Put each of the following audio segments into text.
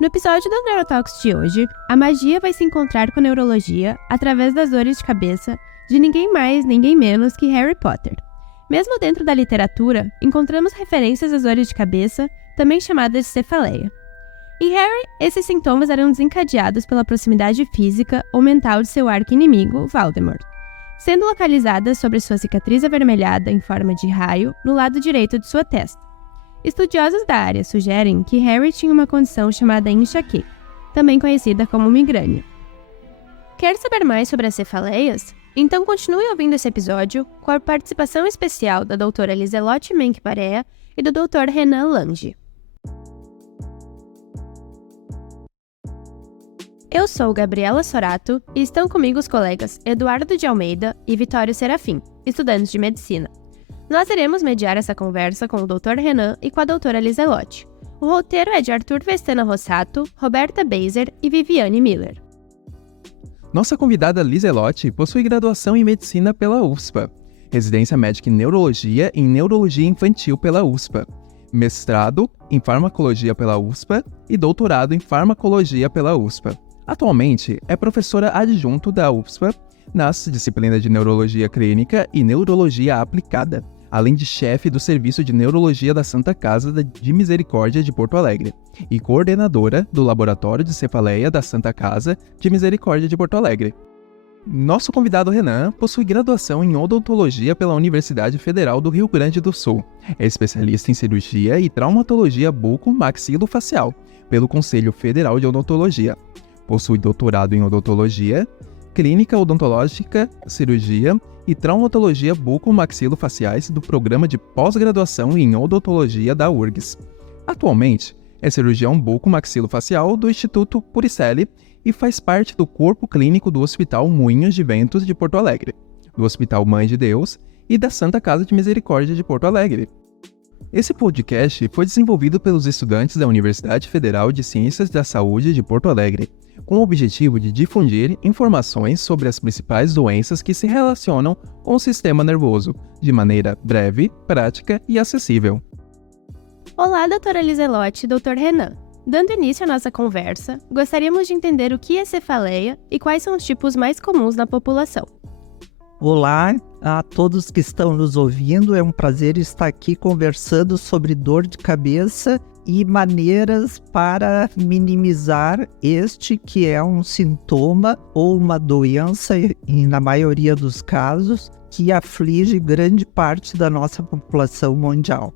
No episódio do Neurotalks de hoje, a magia vai se encontrar com a neurologia através das dores de cabeça de ninguém mais, ninguém menos que Harry Potter. Mesmo dentro da literatura, encontramos referências às dores de cabeça, também chamadas de cefaleia. Em Harry, esses sintomas eram desencadeados pela proximidade física ou mental de seu arqui-inimigo, Voldemort, sendo localizadas sobre sua cicatriz avermelhada em forma de raio no lado direito de sua testa. Estudiosos da área sugerem que Harry tinha uma condição chamada enxaqueca, também conhecida como migrânia. Quer saber mais sobre as cefaleias? Então continue ouvindo esse episódio com a participação especial da doutora Liselotte Menck-Barea e do Dr. Renan Lange. Eu sou Gabriela Sorato e estão comigo os colegas Eduardo de Almeida e Vitório Serafim, estudantes de medicina. Nós iremos mediar essa conversa com o Dr. Renan e com a doutora Liselotte. O roteiro é de Arthur Vestana Rossato, Roberta Beiser e Viviane Miller. Nossa convidada Liselotte possui graduação em Medicina pela UFSPA, residência médica em Neurologia e em Neurologia Infantil pela UFSPA, mestrado em Farmacologia pela UFSPA e doutorado em Farmacologia pela UFSPA. Atualmente é professora adjunto da UFSPA nas disciplinas de Neurologia Clínica e Neurologia Aplicada, além de chefe do Serviço de Neurologia da Santa Casa de Misericórdia de Porto Alegre e coordenadora do Laboratório de Cefaleia da Santa Casa de Misericórdia de Porto Alegre. Nosso convidado Renan possui graduação em Odontologia pela Universidade Federal do Rio Grande do Sul. É especialista em cirurgia e traumatologia buco-maxilofacial pelo Conselho Federal de Odontologia. Possui doutorado em Odontologia, Clínica Odontológica, Cirurgia e Traumatologia Buco-Maxilofaciais do Programa de Pós-Graduação em Odontologia da URGS. Atualmente, é cirurgião buco-maxilofacial do Instituto Puricelli e faz parte do corpo clínico do Hospital Moinhos de Ventos de Porto Alegre, do Hospital Mãe de Deus e da Santa Casa de Misericórdia de Porto Alegre. Esse podcast foi desenvolvido pelos estudantes da Universidade Federal de Ciências da Saúde de Porto Alegre, com o objetivo de difundir informações sobre as principais doenças que se relacionam com o sistema nervoso, de maneira breve, prática e acessível. Olá, doutora Liselotte e doutor Renan. Dando início à nossa conversa, gostaríamos de entender o que é cefaleia e quais são os tipos mais comuns na população. Olá a todos que estão nos ouvindo, é um prazer estar aqui conversando sobre dor de cabeça e maneiras para minimizar este que é um sintoma ou uma doença, e na maioria dos casos, que aflige grande parte da nossa população mundial.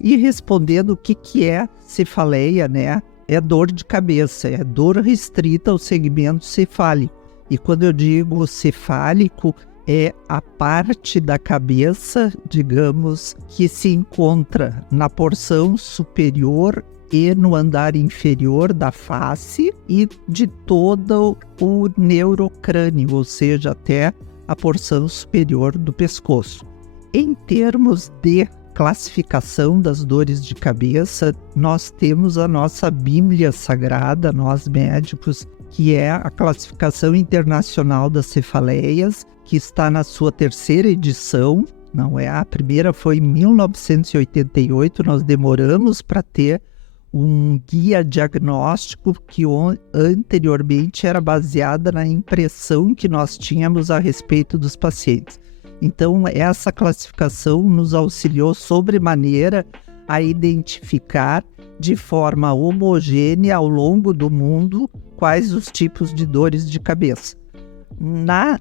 E respondendo o que é cefaleia, né? É dor de cabeça, é dor restrita ao segmento cefálico. E quando eu digo cefálico, é a parte da cabeça, digamos, que se encontra na porção superior e no andar inferior da face e de todo o neurocrânio, ou seja, até a porção superior do pescoço. Em termos de classificação das dores de cabeça, nós temos a nossa Bíblia Sagrada, nós médicos, que é a Classificação Internacional das Cefaleias, que está na sua 3ª edição, não é? A primeira foi em 1988, nós demoramos para ter um guia diagnóstico que anteriormente era baseada na impressão que nós tínhamos a respeito dos pacientes. Então, essa classificação nos auxiliou sobremaneira a identificar de forma homogênea ao longo do mundo quais os tipos de dores de cabeça.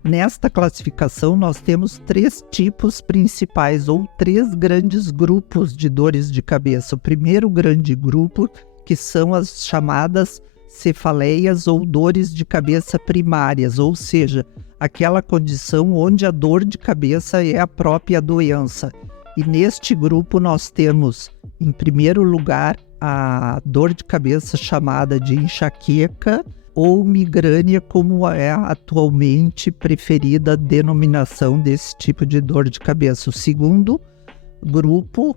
Nesta classificação, nós temos 3 tipos principais, ou 3 grandes grupos de dores de cabeça. O primeiro grande grupo, que são as chamadas cefaleias ou dores de cabeça primárias, ou seja, aquela condição onde a dor de cabeça é a própria doença. E neste grupo nós temos, em primeiro lugar, a dor de cabeça chamada de enxaqueca, ou migrânia, como é atualmente preferida a denominação desse tipo de dor de cabeça. O segundo grupo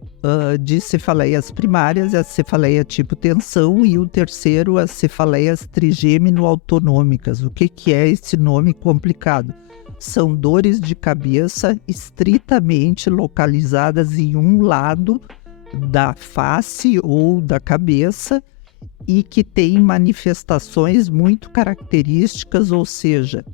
de cefaleias primárias é a cefaleia tipo tensão, e o terceiro as cefaleias trigêmino-autonômicas. O que é esse nome complicado? São dores de cabeça estritamente localizadas em um lado da face ou da cabeça, e que tem manifestações muito características, ou seja,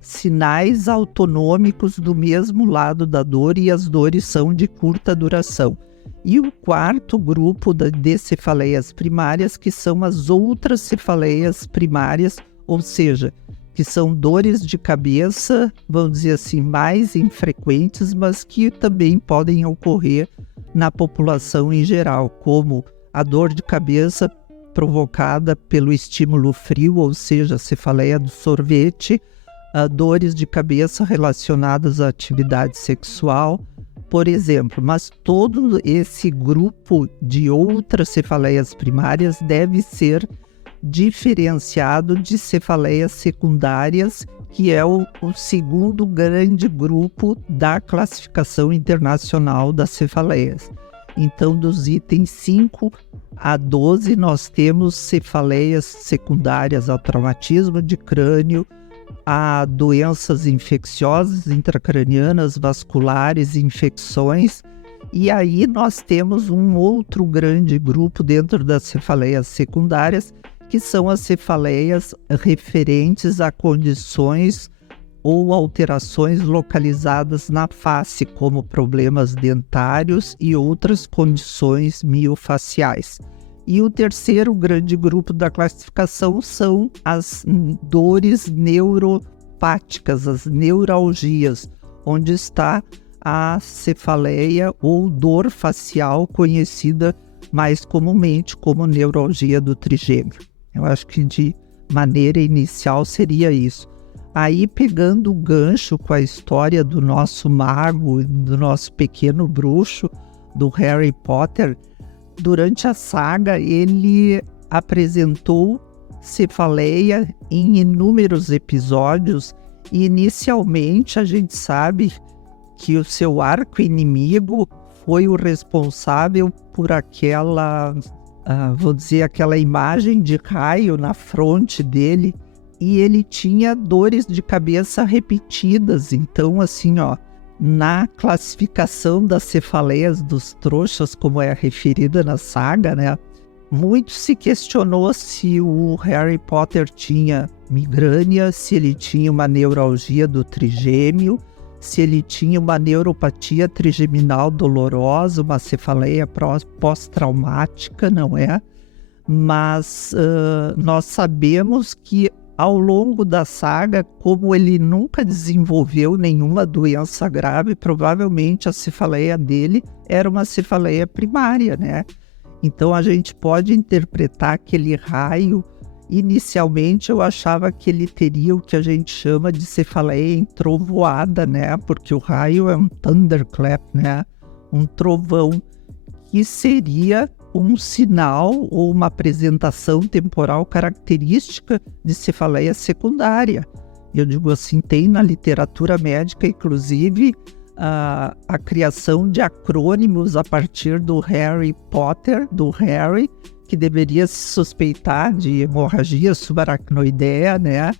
sinais autonômicos do mesmo lado da dor, e as dores são de curta duração. E o quarto grupo de cefaleias primárias, que são as outras cefaleias primárias, ou seja, que são dores de cabeça, vamos dizer assim, mais infrequentes, mas que também podem ocorrer na população em geral, como a dor de cabeça provocada pelo estímulo frio, ou seja, a cefaleia do sorvete, dores de cabeça relacionadas à atividade sexual, por exemplo. Mas todo esse grupo de outras cefaleias primárias deve ser diferenciado de cefaleias secundárias, que é o segundo grande grupo da classificação internacional das cefaleias. Então, dos itens 5 a 12, nós temos cefaleias secundárias ao traumatismo de crânio, a doenças infecciosas intracranianas, vasculares, infecções. E aí nós temos um outro grande grupo dentro das cefaleias secundárias, que são as cefaleias referentes a condições ou alterações localizadas na face, como problemas dentários e outras condições miofaciais. E o terceiro grande grupo da classificação são as dores neuropáticas, as neuralgias, onde está a cefaleia ou dor facial, conhecida mais comumente como neuralgia do trigêmeo. Eu acho que de maneira inicial seria isso. Aí, pegando o gancho com a história do nosso mago, do nosso pequeno bruxo, do Harry Potter, durante a saga ele apresentou cefaleia em inúmeros episódios, e inicialmente a gente sabe que o seu arqui-inimigo foi o responsável por aquela, vou dizer, aquela imagem de raio na fronte dele, e ele tinha dores de cabeça repetidas. Então, assim, na classificação das cefaleias dos trouxas, como é referida na saga, né, muito se questionou se o Harry Potter tinha migrânia, se ele tinha uma neuralgia do trigêmeo, se ele tinha uma neuropatia trigeminal dolorosa, uma cefaleia pós-traumática, não é? Mas nós sabemos que ao longo da saga, como ele nunca desenvolveu nenhuma doença grave, provavelmente a cefaleia dele era uma cefaleia primária, né? Então a gente pode interpretar aquele raio. Inicialmente eu achava que ele teria o que a gente chama de cefaleia entrovoada, né? Porque o raio é um thunderclap, né? Um trovão, que seria um sinal ou uma apresentação temporal característica de cefaleia secundária. Eu digo assim, tem na literatura médica, inclusive, a criação de acrônimos a partir do Harry Potter, do Harry, que deveria se suspeitar de hemorragia subaracnoidea, né?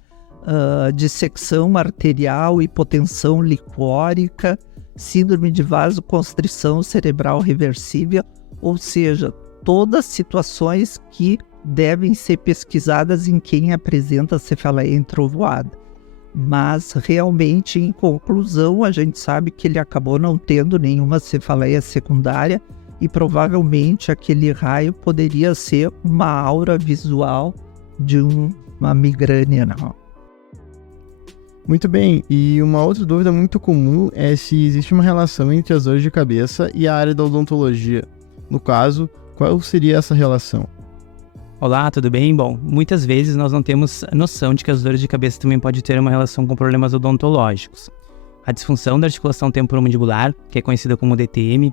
Dissecção arterial, hipotensão licórica, síndrome de vasoconstrição cerebral reversível, ou seja, todas situações que devem ser pesquisadas em quem apresenta cefaleia entrovoada. Mas realmente, em conclusão, a gente sabe que ele acabou não tendo nenhuma cefaleia secundária, e provavelmente aquele raio poderia ser uma aura visual de uma migrânia, não. Muito bem, e uma outra dúvida muito comum é se existe uma relação entre as dores de cabeça e a área da odontologia. No caso, qual seria essa relação? Olá, tudo bem? Bom, muitas vezes nós não temos noção de que as dores de cabeça também podem ter uma relação com problemas odontológicos. A disfunção da articulação temporomandibular, que é conhecida como DTM,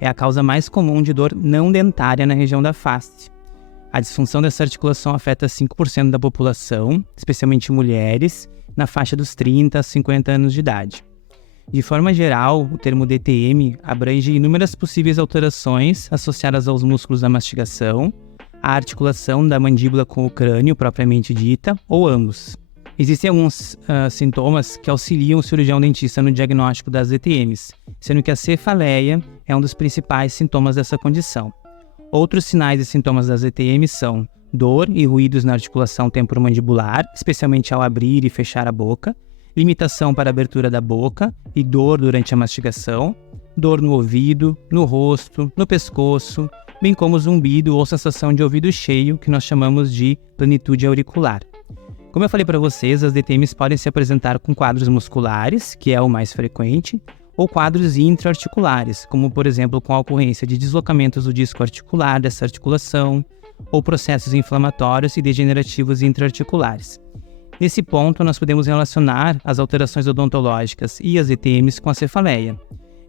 é a causa mais comum de dor não dentária na região da face. A disfunção dessa articulação afeta 5% da população, especialmente mulheres, na faixa dos 30 a 50 anos de idade. De forma geral, o termo DTM abrange inúmeras possíveis alterações associadas aos músculos da mastigação, a articulação da mandíbula com o crânio propriamente dita, ou ambos. Existem alguns sintomas que auxiliam o cirurgião dentista no diagnóstico das DTMs, sendo que a cefaleia é um dos principais sintomas dessa condição. Outros sinais e sintomas das DTM são dor e ruídos na articulação temporomandibular, especialmente ao abrir e fechar a boca, limitação para a abertura da boca e dor durante a mastigação, dor no ouvido, no rosto, no pescoço, bem como zumbido ou sensação de ouvido cheio, que nós chamamos de plenitude auricular. Como eu falei para vocês, as DTMs podem se apresentar com quadros musculares, que é o mais frequente, ou quadros intra-articulares, como por exemplo com a ocorrência de deslocamentos do disco articular dessa articulação, ou processos inflamatórios e degenerativos intra-articulares. Nesse ponto, nós podemos relacionar as alterações odontológicas e as DTMs com a cefaleia.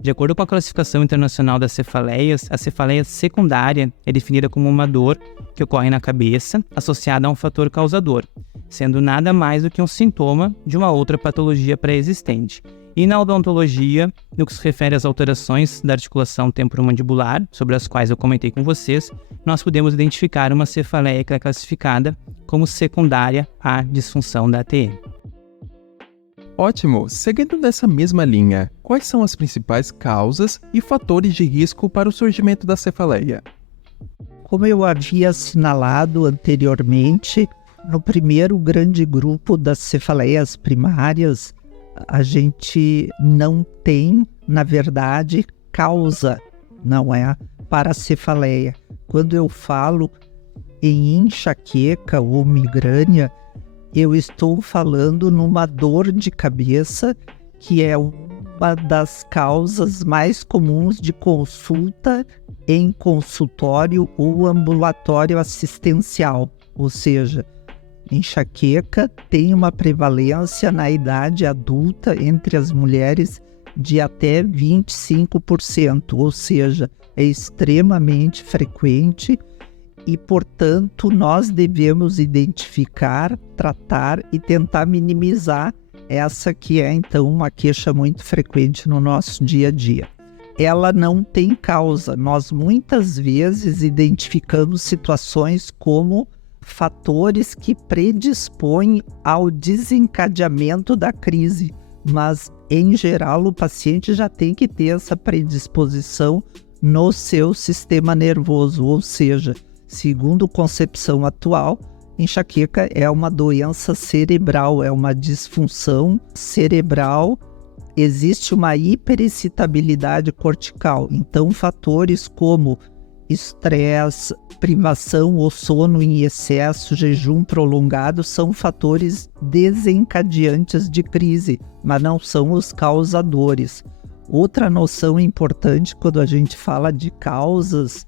De acordo com a classificação internacional das cefaleias, a cefaleia secundária é definida como uma dor que ocorre na cabeça associada a um fator causador, sendo nada mais do que um sintoma de uma outra patologia pré-existente. E na odontologia, no que se refere às alterações da articulação temporomandibular, sobre as quais eu comentei com vocês, nós podemos identificar uma cefaleia que é classificada como secundária à disfunção da ATM. Ótimo! Seguindo nessa mesma linha, quais são as principais causas e fatores de risco para o surgimento da cefaleia? Como eu havia assinalado anteriormente, no primeiro grande grupo das cefaleias primárias, a gente não tem, na verdade, causa, não é, para a cefaleia. Quando eu falo em enxaqueca ou migrânia, eu estou falando numa dor de cabeça que é uma das causas mais comuns de consulta em consultório ou ambulatório assistencial, ou seja, enxaqueca tem uma prevalência na idade adulta entre as mulheres de até 25%, ou seja, é extremamente frequente e, portanto, nós devemos identificar, tratar e tentar minimizar essa que é, então, uma queixa muito frequente no nosso dia a dia. Ela não tem causa. Nós, muitas vezes, identificamos situações como fatores que predispõem ao desencadeamento da crise, mas, em geral, o paciente já tem que ter essa predisposição no seu sistema nervoso, ou seja, segundo concepção atual, enxaqueca é uma doença cerebral, é uma disfunção cerebral, existe uma hiperexcitabilidade cortical, então fatores como estresse, privação ou sono em excesso, jejum prolongado são fatores desencadeantes de crise, mas não são os causadores. Outra noção importante quando a gente fala de causas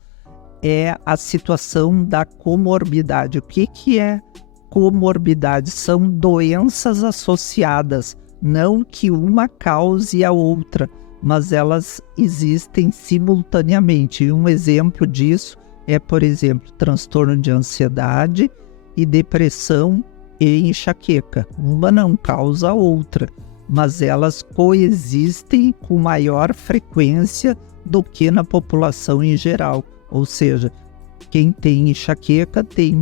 é a situação da comorbidade. O que é comorbidade? São doenças associadas, não que uma cause a outra, mas elas existem simultaneamente. E um exemplo disso é, por exemplo, transtorno de ansiedade e depressão e enxaqueca. Uma não causa a outra, mas elas coexistem com maior frequência do que na população em geral. Ou seja, quem tem enxaqueca tem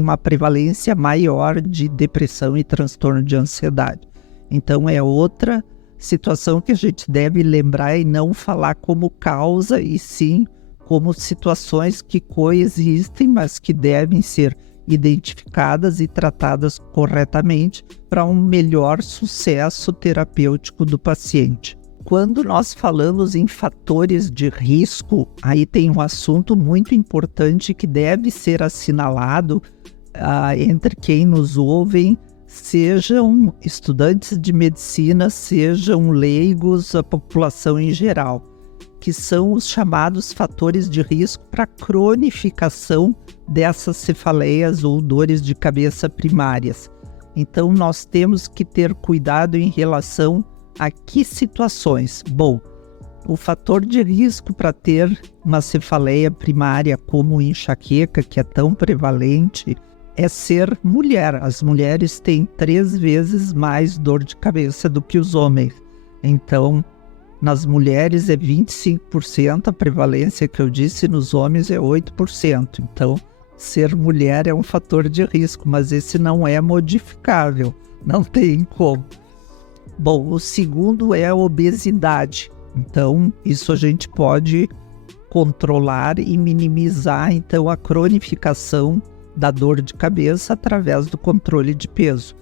uma prevalência maior de depressão e transtorno de ansiedade. Então é outra situação que a gente deve lembrar e não falar como causa, e sim como situações que coexistem, mas que devem ser identificadas e tratadas corretamente para um melhor sucesso terapêutico do paciente. Quando nós falamos em fatores de risco, aí tem um assunto muito importante que deve ser assinalado entre quem nos ouvem, sejam estudantes de medicina, sejam leigos, a população em geral, que são os chamados fatores de risco para a cronificação dessas cefaleias ou dores de cabeça primárias. Então, nós temos que ter cuidado em relação a que situações? Bom, o fator de risco para ter uma cefaleia primária como enxaqueca, que é tão prevalente, é ser mulher. As mulheres têm 3 vezes mais dor de cabeça do que os homens. Então, nas mulheres é 25% a prevalência que eu disse, nos homens é 8%. Então, ser mulher é um fator de risco, mas esse não é modificável, não tem como. Bom, o segundo é a obesidade. Então, isso a gente pode controlar e minimizar, então, a cronificação da dor de cabeça através do controle de peso.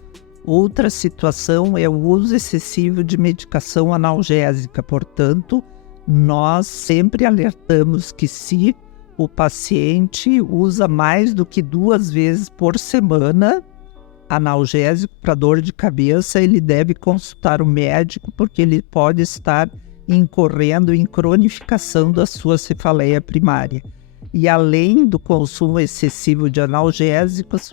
Outra situação é o uso excessivo de medicação analgésica. Portanto, nós sempre alertamos que se o paciente usa mais do que 2 vezes por semana analgésico para dor de cabeça, ele deve consultar o médico, porque ele pode estar incorrendo em cronificação da sua cefaleia primária. E além do consumo excessivo de analgésicos,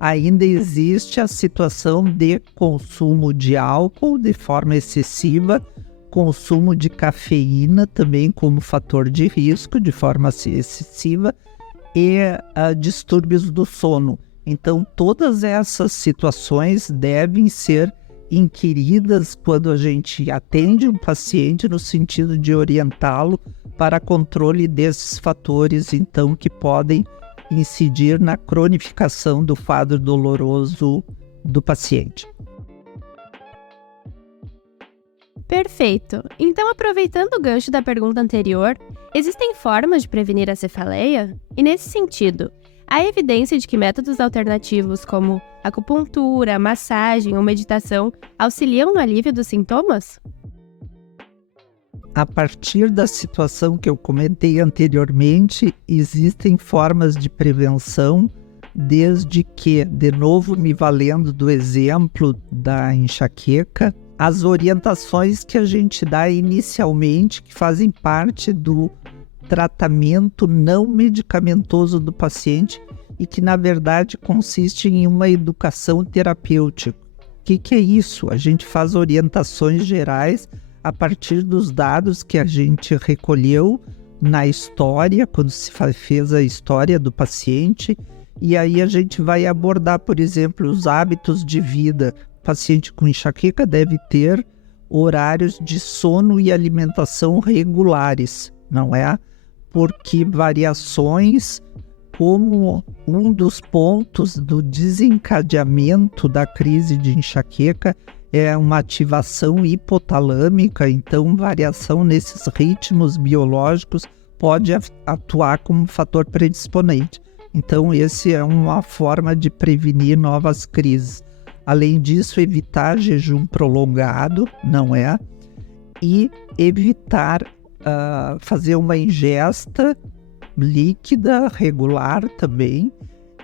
ainda existe a situação de consumo de álcool de forma excessiva, consumo de cafeína também como fator de risco de forma excessiva e distúrbios do sono. Então, todas essas situações devem ser inquiridas quando a gente atende um paciente no sentido de orientá-lo para controle desses fatores, então, que podem incidir na cronificação do quadro doloroso do paciente. Perfeito! Então, aproveitando o gancho da pergunta anterior, existem formas de prevenir a cefaleia? E nesse sentido, há evidência de que métodos alternativos como acupuntura, massagem ou meditação auxiliam no alívio dos sintomas? A partir da situação que eu comentei anteriormente, existem formas de prevenção, desde que, de novo me valendo do exemplo da enxaqueca, as orientações que a gente dá inicialmente, que fazem parte do tratamento não medicamentoso do paciente e que, na verdade, consiste em uma educação terapêutica. O que é isso? A gente faz orientações gerais a partir dos dados que a gente recolheu na história, quando se fez a história do paciente, e aí a gente vai abordar, por exemplo, os hábitos de vida. O paciente com enxaqueca deve ter horários de sono e alimentação regulares, não é? Porque variações como um dos pontos do desencadeamento da crise de enxaqueca é uma ativação hipotalâmica, então variação nesses ritmos biológicos pode atuar como fator predisponente. Então, essa é uma forma de prevenir novas crises. Além disso, evitar jejum prolongado, não é? E evitar fazer uma ingesta líquida regular também,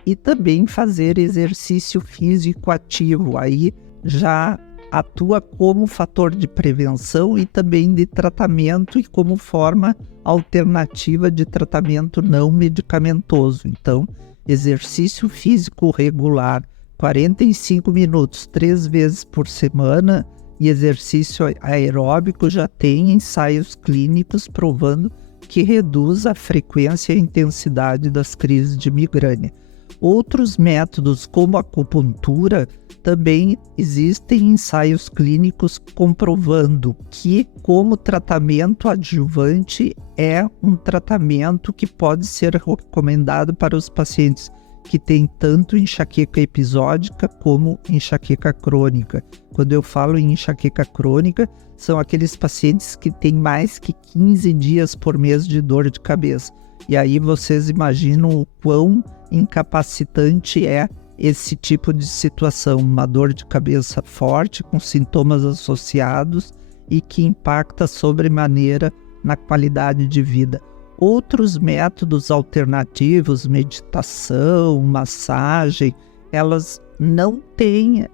e também fazer exercício físico ativo. Aí já atua como fator de prevenção e também de tratamento e como forma alternativa de tratamento não medicamentoso. Então, exercício físico regular, 45 minutos, 3 vezes por semana, e exercício aeróbico já tem ensaios clínicos provando que reduz a frequência e a intensidade das crises de migrânia. Outros métodos, como a acupuntura, também existem ensaios clínicos comprovando que, como tratamento adjuvante, é um tratamento que pode ser recomendado para os pacientes que têm tanto enxaqueca episódica como enxaqueca crônica. Quando eu falo em enxaqueca crônica, são aqueles pacientes que têm mais que 15 dias por mês de dor de cabeça. E aí vocês imaginam o quão incapacitante é esse tipo de situação, uma dor de cabeça forte, com sintomas associados e que impacta sobremaneira na qualidade de vida. Outros métodos alternativos, meditação, massagem, elas não têm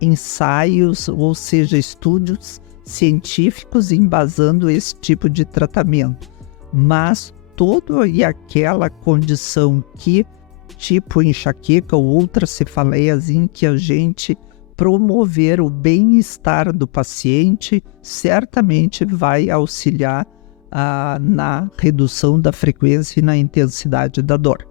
ensaios, ou seja, estudos científicos embasando esse tipo de tratamento. Mas toda e aquela condição que, tipo enxaqueca ou outras cefaleias, em que a gente promover o bem-estar do paciente, certamente vai auxiliar na redução da frequência e na intensidade da dor.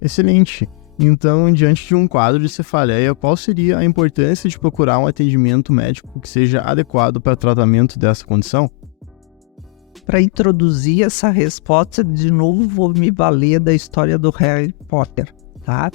Excelente. Então, diante de um quadro de cefaleia, qual seria a importância de procurar um atendimento médico que seja adequado para o tratamento dessa condição? Para introduzir essa resposta, de novo vou me valer da história do Harry Potter, tá?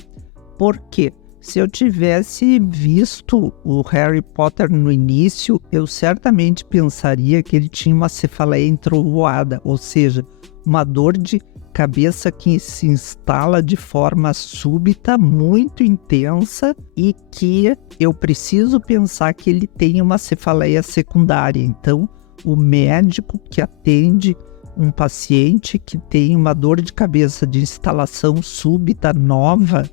Por quê? Se eu tivesse visto o Harry Potter no início, eu certamente pensaria que ele tinha uma cefaleia entrovoada, ou seja, uma dor de cabeça que se instala de forma súbita, muito intensa, e que eu preciso pensar que ele tem uma cefaleia secundária. Então, o médico que atende um paciente que tem uma dor de cabeça de instalação súbita nova,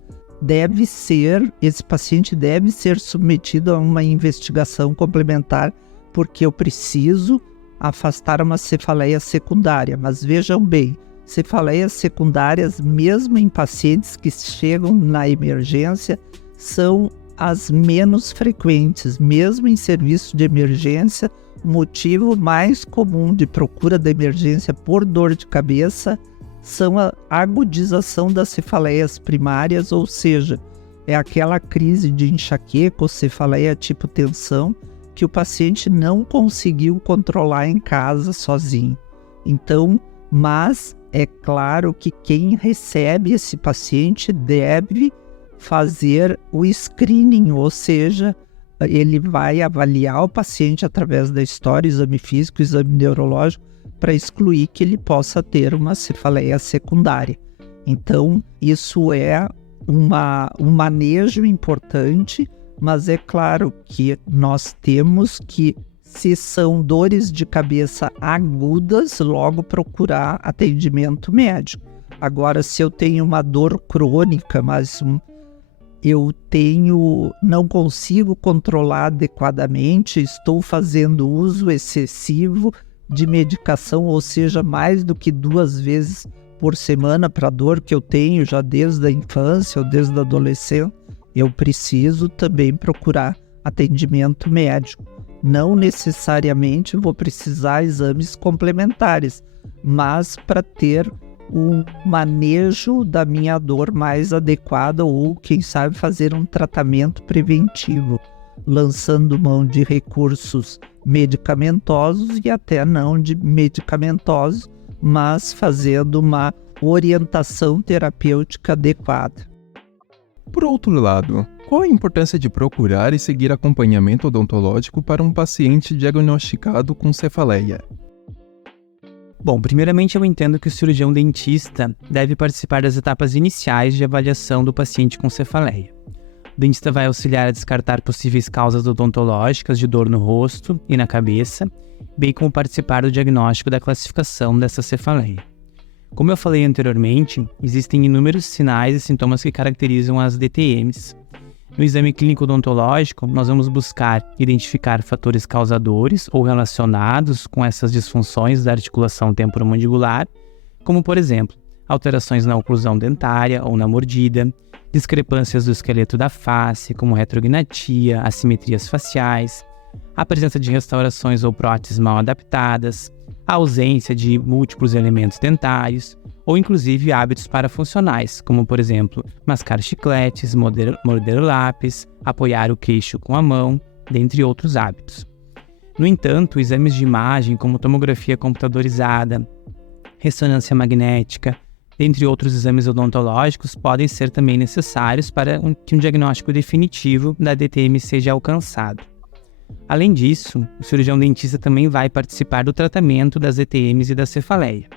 esse paciente deve ser submetido a uma investigação complementar, porque eu preciso afastar uma cefaleia secundária. Mas vejam bem, cefaleias secundárias, mesmo em pacientes que chegam na emergência, são as menos frequentes. Mesmo em serviço de emergência, o motivo mais comum de procura da emergência por dor de cabeça são a agudização das cefaleias primárias, ou seja, é aquela crise de enxaqueca ou cefaleia tipo tensão que o paciente não conseguiu controlar em casa sozinho. Então, mas é claro que quem recebe esse paciente deve fazer o screening, ou seja, ele vai avaliar o paciente através da história, exame físico, exame neurológico, para excluir que ele possa ter uma cefaleia secundária. Então, isso é um manejo importante, mas é claro que nós temos que, se são dores de cabeça agudas, logo procurar atendimento médico. Agora, se eu tenho uma dor crônica, mas não consigo controlar adequadamente, estou fazendo uso excessivo de medicação, ou seja, mais do que 2 vezes por semana para a dor que eu tenho já desde a infância ou desde a adolescência, eu preciso também procurar atendimento médico. Não necessariamente vou precisar de exames complementares, mas para ter um manejo da minha dor mais adequado, ou quem sabe fazer um tratamento preventivo, lançando mão de recursos medicamentosos e até não de medicamentosos, mas fazendo uma orientação terapêutica adequada. Por outro lado, qual a importância de procurar e seguir acompanhamento odontológico para um paciente diagnosticado com cefaleia? Bom, primeiramente eu entendo que o cirurgião dentista deve participar das etapas iniciais de avaliação do paciente com cefaleia. O dentista vai auxiliar a descartar possíveis causas odontológicas de dor no rosto e na cabeça, bem como participar do diagnóstico da classificação dessa cefaleia. Como eu falei anteriormente, existem inúmeros sinais e sintomas que caracterizam as DTMs. No exame clínico odontológico, nós vamos buscar identificar fatores causadores ou relacionados com essas disfunções da articulação temporomandibular, como, por exemplo, alterações na oclusão dentária ou na mordida, discrepâncias do esqueleto da face, como retrognatia, assimetrias faciais, a presença de restaurações ou próteses mal adaptadas, a ausência de múltiplos elementos dentários, ou inclusive hábitos parafuncionais, como, por exemplo, mascar chicletes, morder lápis, apoiar o queixo com a mão, dentre outros hábitos. No entanto, exames de imagem como tomografia computadorizada, ressonância magnética, dentre outros exames odontológicos, podem ser também necessários para que um diagnóstico definitivo da DTM seja alcançado. Além disso, o cirurgião dentista também vai participar do tratamento das DTMs e da cefaleia.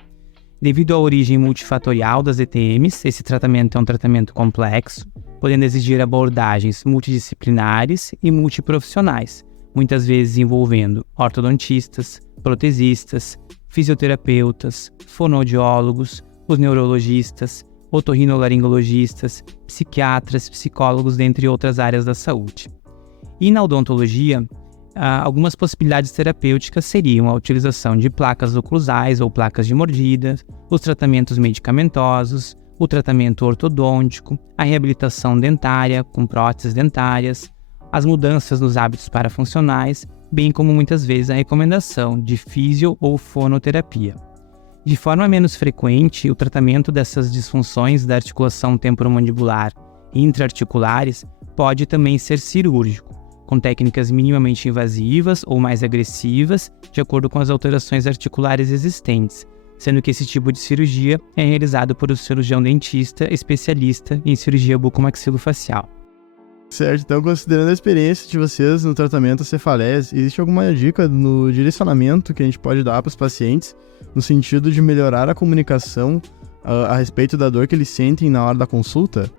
Devido à origem multifatorial das DTMs, esse tratamento é um tratamento complexo, podendo exigir abordagens multidisciplinares e multiprofissionais, muitas vezes envolvendo ortodontistas, protesistas, fisioterapeutas, fonoaudiólogos, os neurologistas, otorrinolaringologistas, psiquiatras, psicólogos, dentre outras áreas da saúde. E na odontologia, algumas possibilidades terapêuticas seriam a utilização de placas oclusais ou placas de mordida, os tratamentos medicamentosos, o tratamento ortodôntico, a reabilitação dentária com próteses dentárias, as mudanças nos hábitos parafuncionais, bem como muitas vezes a recomendação de fisio ou fonoterapia. De forma menos frequente, o tratamento dessas disfunções da articulação temporomandibular e intraarticulares pode também ser cirúrgico, com técnicas minimamente invasivas ou mais agressivas, de acordo com as alterações articulares existentes, sendo que esse tipo de cirurgia é realizado por um cirurgião dentista especialista em cirurgia bucomaxilofacial. Certo, então considerando a experiência de vocês no tratamento cefalés, existe alguma dica no direcionamento que a gente pode dar para os pacientes no sentido de melhorar a comunicação a respeito da dor que eles sentem na hora da consulta?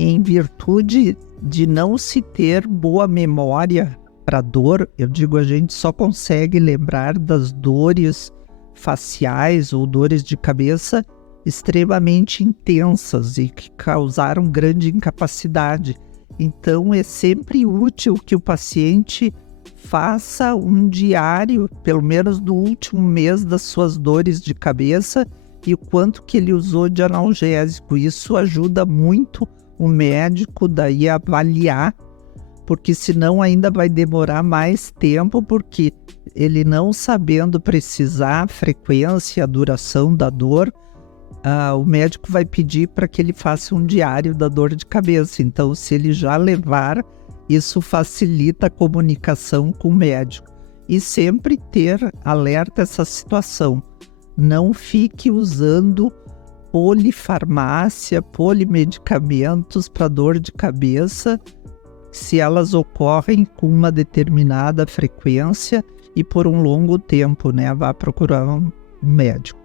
Em virtude de não se ter boa memória para dor, eu digo, a gente só consegue lembrar das dores faciais ou dores de cabeça extremamente intensas e que causaram grande incapacidade. Então é sempre útil que o paciente faça um diário, pelo menos do último mês, das suas dores de cabeça e o quanto que ele usou de analgésico. Isso ajuda muito o médico daí a avaliar, porque senão ainda vai demorar mais tempo, porque ele não sabendo precisar a frequência e a duração da dor, o médico vai pedir para que ele faça um diário da dor de cabeça. Então, se ele já levar, isso facilita a comunicação com o médico. E sempre ter alerta a essa situação. Não fique usando polifarmácia, polimedicamentos para dor de cabeça, se elas ocorrem com uma determinada frequência e por um longo tempo, né? Vá procurar um médico.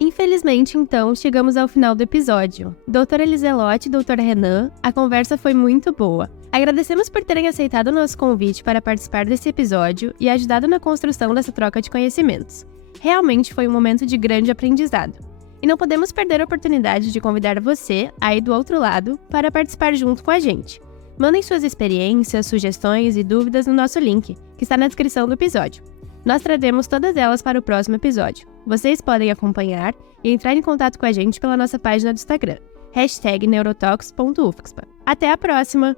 Infelizmente, então, chegamos ao final do episódio. Doutora Eliselotte e doutor Renan, a conversa foi muito boa. Agradecemos por terem aceitado o nosso convite para participar desse episódio e ajudado na construção dessa troca de conhecimentos. Realmente foi um momento de grande aprendizado. E não podemos perder a oportunidade de convidar você, aí do outro lado, para participar junto com a gente. Mandem suas experiências, sugestões e dúvidas no nosso link, que está na descrição do episódio. Nós traremos todas elas para o próximo episódio. Vocês podem acompanhar e entrar em contato com a gente pela nossa página do Instagram, #neurotox.ufxpa. Até a próxima!